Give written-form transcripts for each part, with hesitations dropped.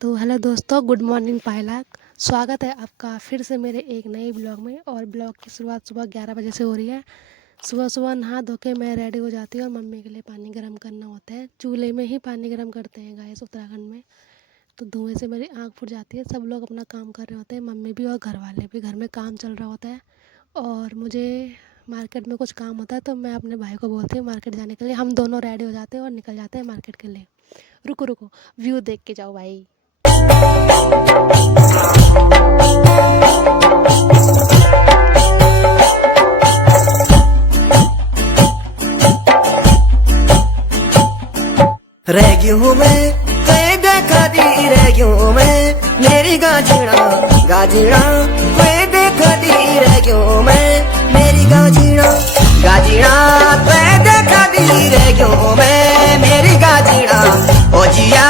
तो हेलो दोस्तों, good morning पायलक। स्वागत है आपका फिर से मेरे एक नए ब्लॉग में। और ब्लॉग की शुरुआत सुबह 11 बजे से हो रही है। सुबह सुबह नहा धो के मैं रेडी हो जाती हूँ और मम्मी के लिए पानी गर्म करना होता है। चूल्हे में ही पानी गर्म करते हैं गाइस उत्तराखंड में। तो धुएं से मेरी आँख फूट जाती है। सब लोग अपना काम कर रहे होते हैं, मम्मी भी और घर वाले भी। घर में काम चल रहा होता है और मुझे मार्केट में कुछ काम होता है, तो मैं अपने भाई को बोलती हूँ मार्केट जाने के लिए। हम दोनों रेडी हो जाते हैं और निकल जाते हैं मार्केट के लिए। रुको रुको, व्यू देख के जाओ भाई। रह गई हूँ मैं कोई देखा दी, रह गई हूँ मैं मेरी गाजीड़ा गाजीड़ा, कोई देखा दी, रह गई हूँ मैं मेरी गाजीड़ा गाजीड़ा, कोई देखा दी, रह गई हूँ मैं मेरी गाजीड़ा, ओ जिया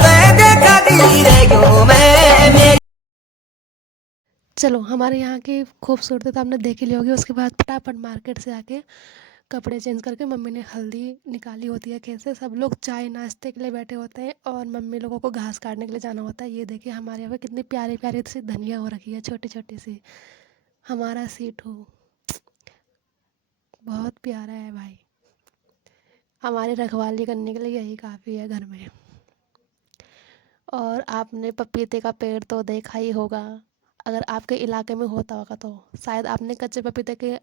कोई देखा दी, रह गई हूँ मैं मेरी। चलो, हमारे यहाँ की खूबसूरती तो आपने देख ही ली होगी। उसके बाद फटाफट मार्केट से आके कपड़े चेंज करके मम्मी ने हल्दी निकाली होती है खेत से। सब लोग चाय नाश्ते के लिए बैठे होते हैं और मम्मी लोगों को घास काटने के लिए जाना होता है। ये देखिए हमारे यहाँ पे कितनी प्यारी प्यारी सी धनिया हो रखी है, छोटी छोटी सी। हमारा सीठू बहुत प्यारा है भाई। हमारी रखवाली करने के लिए यही काफ़ी है घर में। और आपने पपीते का पेड़ तो देखा ही होगा, अगर आपके इलाके में होता होगा तो। शायद आपने कच्चे पपीते के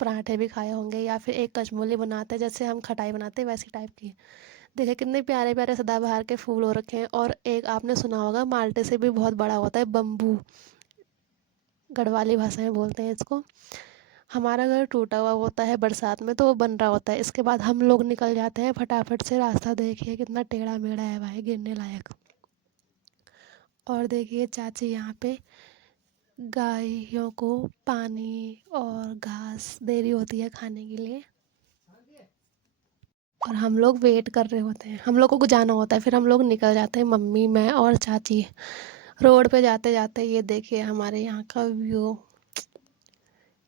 पराठे भी खाए होंगे, या फिर एक कचमोली बनाते हैं जैसे हम खटाई बनाते हैं वैसी टाइप की। देखिए कितने प्यारे प्यारे सदाबहार के फूल हो रखे हैं। और एक आपने सुना होगा माल्टे से भी बहुत बड़ा होता है बम्बू, गढ़वाली भाषा में बोलते हैं इसको। हमारा घर टूटा हुआ होता है बरसात में, तो वो बन रहा होता है। इसके बाद हम लोग निकल जाते हैं फटाफट से। रास्ता देखिए कितना टेढ़ा मेढ़ा है भाई, गिरने लायक। और देखिए चाची यहाँ पे गायों को पानी और घास दे रही होती है खाने के लिए। और हम लोग वेट कर रहे होते हैं, हम लोगों को जाना होता है। फिर हम लोग निकल जाते हैं, मम्मी मैं और चाची। रोड पे जाते जाते ये देखिए हमारे यहाँ का व्यू।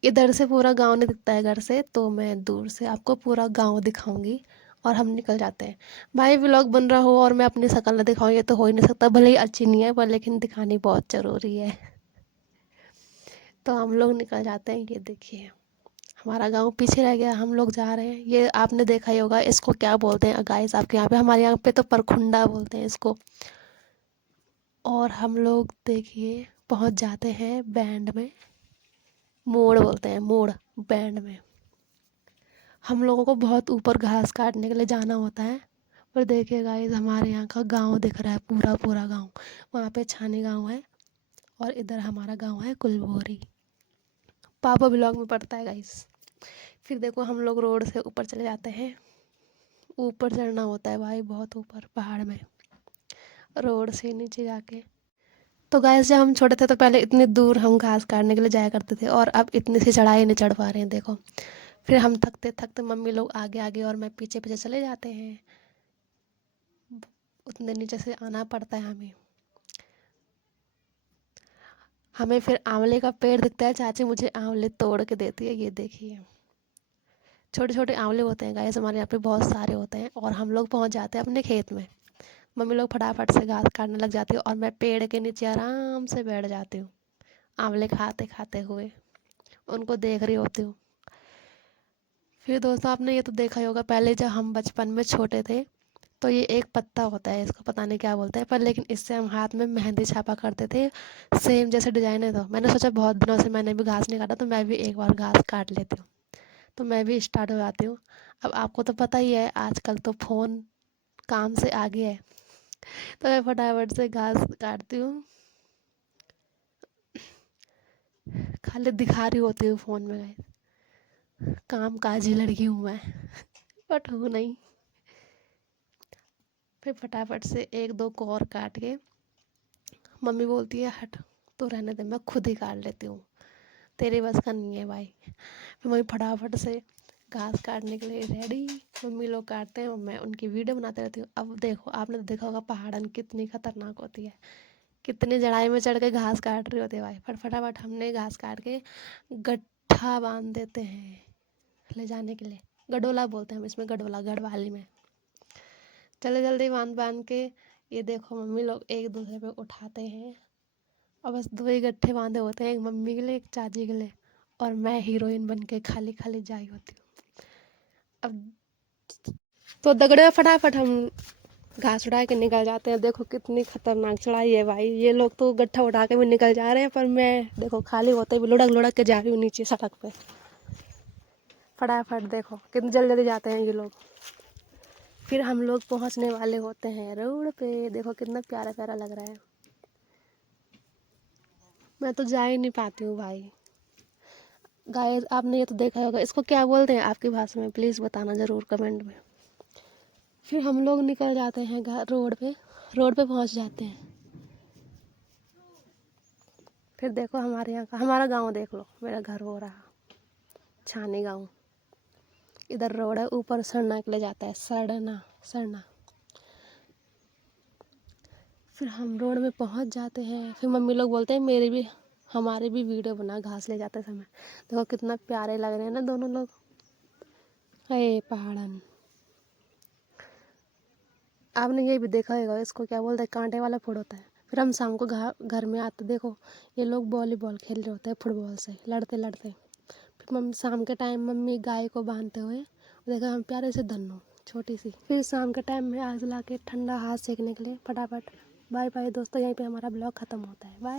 इधर से पूरा गांव नहीं दिखता है घर से, तो मैं दूर से आपको पूरा गांव दिखाऊंगी। और हम निकल जाते हैं। भाई व्लॉग बन रहा हो और मैं अपनी शक्ल ना दिखाऊं, ये तो हो ही नहीं सकता। भले ही अच्छी नहीं है पर लेकिन दिखानी बहुत ज़रूरी है। तो हम लोग निकल जाते हैं। ये देखिए हमारा गांव पीछे रह गया, हम लोग जा रहे हैं। ये आपने देखा ही होगा, इसको क्या बोलते हैं गाइस आपके यहाँ पे। हमारे यहाँ पे तो परखुंडा बोलते हैं इसको। और हम लोग देखिए पहुँच जाते हैं बैंड में। मोड़ बोलते हैं, मोड़ बैंड में। हम लोगों को बहुत ऊपर घास काटने के लिए जाना होता है। पर देखिए गाइस हमारे यहाँ का गांव दिख रहा है, पूरा पूरा गांव। वहाँ पे छानी गांव है और इधर हमारा गांव है कुलभोरी। पापा ब्लॉग में पड़ता है गाइस। फिर देखो हम लोग रोड से ऊपर चले जाते हैं। ऊपर चढ़ना होता है भाई, बहुत ऊपर पहाड़ में, रोड से नीचे जाके। तो गाइस जब हम छोटे थे तो पहले इतनी दूर हम घास काटने के लिए जाया करते थे, और अब इतनी सी चढ़ाई नहीं चढ़ पा रहे हैं देखो। फिर हम थकते थकते मम्मी लोग आगे आगे और मैं पीछे पीछे चले जाते हैं। उतने नीचे से आना पड़ता है हमें। हमें फिर आंवले का पेड़ दिखता है, चाची मुझे आंवले तोड़ के देती है। ये देखिए छोटे छोटे आंवले होते हैं गाइस, हमारे यहाँ पे बहुत सारे होते हैं। और हम लोग पहुँच जाते हैं अपने खेत में। मम्मी लोग फटाफट से घास काटने लग जाती है और मैं पेड़ के नीचे आराम से बैठ जाती हूँ, आंवले खाते खाते हुए उनको देख रही होती हूँ। फिर दोस्तों आपने ये तो देखा ही होगा, पहले जब हम बचपन में छोटे थे तो ये एक पत्ता होता है, इसको पता नहीं क्या बोलते हैं, पर लेकिन इससे हम हाथ में मेहंदी छापा करते थे। सेम जैसे डिजाइन है। तो मैंने सोचा बहुत दिनों से मैंने भी घास नहीं काटा, तो मैं भी एक बार घास काट लेती हूँ। तो मैं भी स्टार्ट हो जाती हूँ। अब आपको तो पता ही है आजकल तो फ़ोन काम से आगे है। तो मैं फटाफट से घास काटती हूँ। खाली दिखा रही होती हूँ फ़ोन में गाइस, काम काजी लड़की हूँ मैं बट हूँ नहीं। फिर फटाफट से एक दो को और काट के मम्मी बोलती है हट, तो रहने दे मैं खुद ही काट लेती हूँ, तेरे बस का नहीं है भाई। फिर मम्मी फटाफट से घास काटने के लिए रेडी। मम्मी लोग काटते हैं, मैं उनकी वीडियो बनाते रहती हूँ। अब देखो आपने तो देखा होगा पहाड़न कितनी खतरनाक होती है, कितनी चढ़ाई में चढ़ के घास काट रही होती है भाई। फटाफट हमने घास काट के गट्ठा बांध देते हैं ले जाने के लिए। गडोला बोलते हैं हम इसमें, गडोला गढ़वाली में। जल्दी जल्दी बांध बांध के ये देखो मम्मी लोग एक दूसरे पे उठाते हैं और बस 2 ही गट्ठे बांधे होते हैं, एक मम्मी के लिए एक चाची के लिए, और मैं हीरोइन बन के खाली खाली जाई होती हूँ। अब तो दगड़े में फटाफट हम घास उड़ा के निकल जाते हैं। देखो कितनी खतरनाक चढ़ाई है भाई, ये लोग तो गट्ठा उठा के भी निकल जा रहे हैं, पर मैं देखो खाली होते भी लुढ़क लुढ़क के जा रही हूँ नीचे सड़क पे। फटाफट देखो कितनी जल्दी जल्दी जाते हैं ये लोग। फिर हम लोग पहुंचने वाले होते हैं रोड पे। देखो कितना प्यारा प्यारा लग रहा है। मैं तो जा ही नहीं पाती हूँ भाई। गाइस आपने ये तो देखा होगा, इसको क्या बोलते हैं आपकी भाषा में, प्लीज़ बताना ज़रूर कमेंट में। फिर हम लोग निकल जाते हैं रोड पे पहुंच जाते हैं। फिर देखो हमारे यहाँ का हमारा गांव देख लो, मेरा घर हो रहा छानी गांव। इधर रोड है, ऊपर सरना के लिए जाता है, सरना। फिर हम रोड में पहुंच जाते हैं। फिर मम्मी लोग बोलते हैं हमारे भी वीडियो बना घास ले जाते समय। देखो कितना प्यारे लग रहे हैं ना दोनों लोग। अरे पहाड़न, आपने ये भी देखा होगा, इसको क्या बोलते हैं, कांटे वाला फुट होता है। फिर हम शाम को घर में आते देखो ये लोग वॉलीबॉल खेल रहे होते हैं, फुटबॉल से लड़ते लड़ते। फिर मम्मी शाम के टाइम मम्मी गाय को बांधते हुए देखा हम प्यारे से धन्नो छोटी सी। फिर शाम के टाइम में आग ला के ठंडा हाथ सेकने के लिए फटाफट। बाय बाय दोस्तों, यहीं पे हमारा ब्लॉग ख़त्म होता है। बाय।